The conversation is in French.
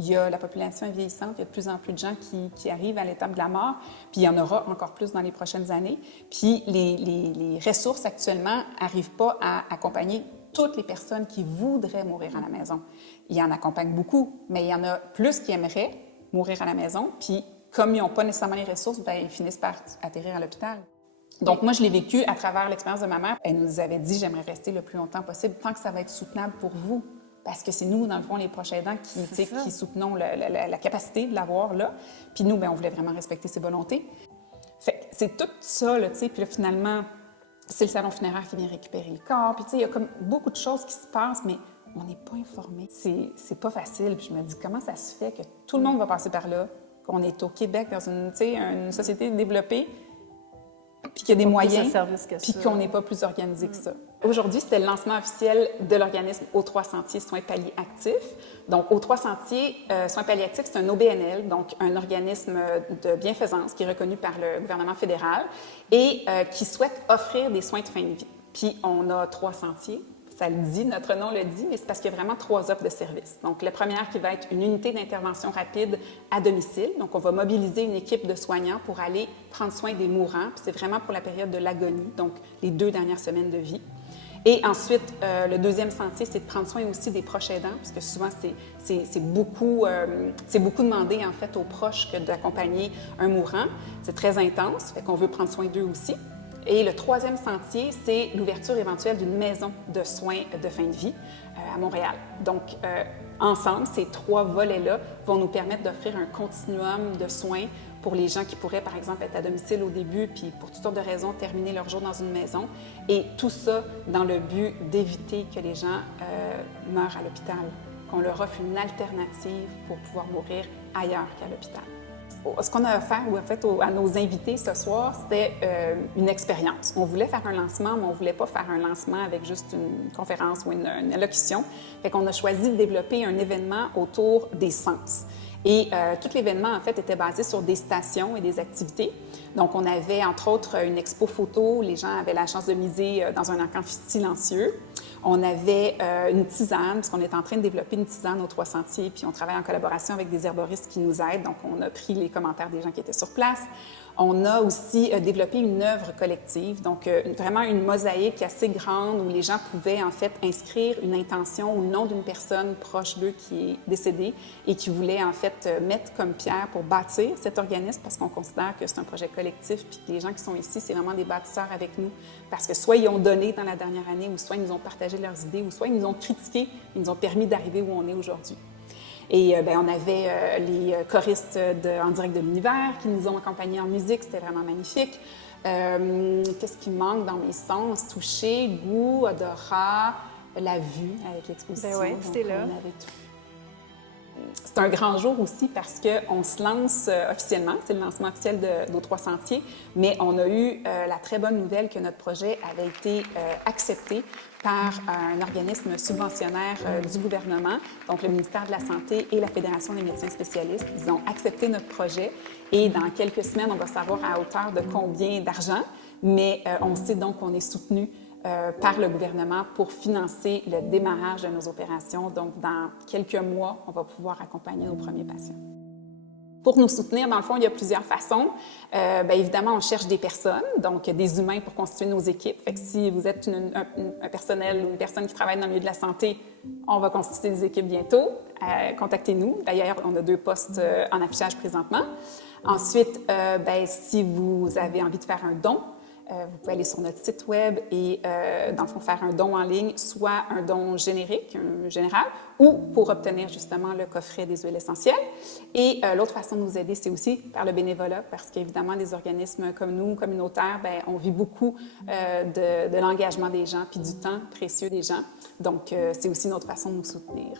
il y a la population est vieillissante, il y a de plus en plus de gens qui arrivent à l'étape de la mort, puis il y en aura encore plus dans les prochaines années. Puis les ressources actuellement n'arrivent pas à accompagner toutes les personnes qui voudraient mourir à la maison. Il y en accompagne beaucoup, mais il y en a plus qui aimeraient mourir à la maison, puis comme ils n'ont pas nécessairement les ressources, bien, ils finissent par atterrir à l'hôpital. Donc, moi, je l'ai vécu à travers l'expérience de ma mère. Elle nous avait dit, j'aimerais rester le plus longtemps possible, tant que ça va être soutenable pour vous. Parce que c'est nous, dans le fond, les proches aidants qui soutenons la capacité de l'avoir là. Puis nous, bien, on voulait vraiment respecter ses volontés. Fait que c'est tout ça, là, tu sais. Puis là, finalement, c'est le salon funéraire qui vient récupérer le corps. Puis tu sais, il y a comme beaucoup de choses qui se passent, mais on n'est pas informé. C'est pas facile. Puis je me dis, comment ça se fait que tout le monde va passer par là, qu'on est au Québec, dans une société développée, puis qu'il y a des moyens, puis qu'on n'est pas plus organisé que ça. Aujourd'hui, c'était le lancement officiel de l'organisme O3 Sentiers Soins palliatifs. Donc, O3 Sentiers Soins palliatifs, c'est un OBNL, donc un organisme de bienfaisance qui est reconnu par le gouvernement fédéral et qui souhaite offrir des soins de fin de vie. Puis, on a 3 sentiers. Ça le dit, notre nom le dit, mais c'est parce qu'il y a vraiment 3 offres de services. Donc, la première qui va être une unité d'intervention rapide à domicile. Donc, on va mobiliser une équipe de soignants pour aller prendre soin des mourants. Puis c'est vraiment pour la période de l'agonie, donc les 2 dernières semaines de vie. Et ensuite, le deuxième sentier, c'est de prendre soin aussi des proches aidants, parce que souvent, c'est beaucoup demandé, en fait, aux proches que d'accompagner un mourant. C'est très intense, fait qu'on veut prendre soin d'eux aussi. Et le troisième sentier, c'est l'ouverture éventuelle d'une maison de soins de fin de vie à Montréal. Donc, ensemble, ces 3 volets-là vont nous permettre d'offrir un continuum de soins pour les gens qui pourraient, par exemple, être à domicile au début, puis pour toutes sortes de raisons, terminer leur jour dans une maison. Et tout ça dans le but d'éviter que les gens meurent à l'hôpital, qu'on leur offre une alternative pour pouvoir mourir ailleurs qu'à l'hôpital. Ce qu'on a offert en fait, à nos invités ce soir, c'était une expérience. On voulait faire un lancement, mais on ne voulait pas faire un lancement avec juste une conférence ou une allocution. Fait qu'on a choisi de développer un événement autour des sens. Et tout l'événement, en fait, était basé sur des stations et des activités. Donc, on avait, entre autres, une expo photo où les gens avaient la chance de miser dans un encamp silencieux. On avait une tisane, parce qu'on est en train de développer une tisane aux 3 sentiers, puis on travaille en collaboration avec des herboristes qui nous aident. Donc, on a pris les commentaires des gens qui étaient sur place. On a aussi développé une œuvre collective, donc vraiment une mosaïque assez grande où les gens pouvaient en fait inscrire une intention ou le nom d'une personne proche d'eux qui est décédée et qui voulait en fait mettre comme pierre pour bâtir cet organisme parce qu'on considère que c'est un projet collectif puis que les gens qui sont ici, c'est vraiment des bâtisseurs avec nous parce que soit ils ont donné dans la dernière année ou soit ils nous ont partagé leurs idées ou soit ils nous ont critiqué, ils nous ont permis d'arriver où on est aujourd'hui. Et on avait les choristes en direct de l'univers qui nous ont accompagnés en musique. C'était vraiment magnifique. Qu'est-ce qui manque dans mes sens? Toucher, goût, odorat, la vue avec l'exposition. Ben oui, c'était là. C'est un grand jour aussi parce qu'on se lance officiellement, c'est le lancement officiel de nos 3 sentiers, mais on a eu la très bonne nouvelle que notre projet avait été accepté par un organisme subventionnaire du gouvernement, donc le ministère de la Santé et la Fédération des médecins spécialistes. Ils ont accepté notre projet et dans quelques semaines, on va savoir à hauteur de combien d'argent, mais on sait donc qu'on est soutenu par le gouvernement pour financer le démarrage de nos opérations. Donc, dans quelques mois, on va pouvoir accompagner nos premiers patients. Pour nous soutenir, dans le fond, il y a plusieurs façons. Évidemment, on cherche des personnes, donc des humains pour constituer nos équipes. Fait que si vous êtes un personnel ou une personne qui travaille dans le milieu de la santé, on va constituer des équipes bientôt. Contactez-nous. D'ailleurs, on a 2 postes en affichage présentement. Ensuite, si vous avez envie de faire un don, vous pouvez aller sur notre site web et, dans le fond, faire un don en ligne, soit un don générique, un général, ou pour obtenir justement le coffret des huiles essentielles. Et l'autre façon de nous aider, c'est aussi par le bénévolat, parce qu'évidemment, des organismes comme nous, communautaires, on vit beaucoup de l'engagement des gens puis du temps précieux des gens. Donc, c'est aussi notre façon de nous soutenir.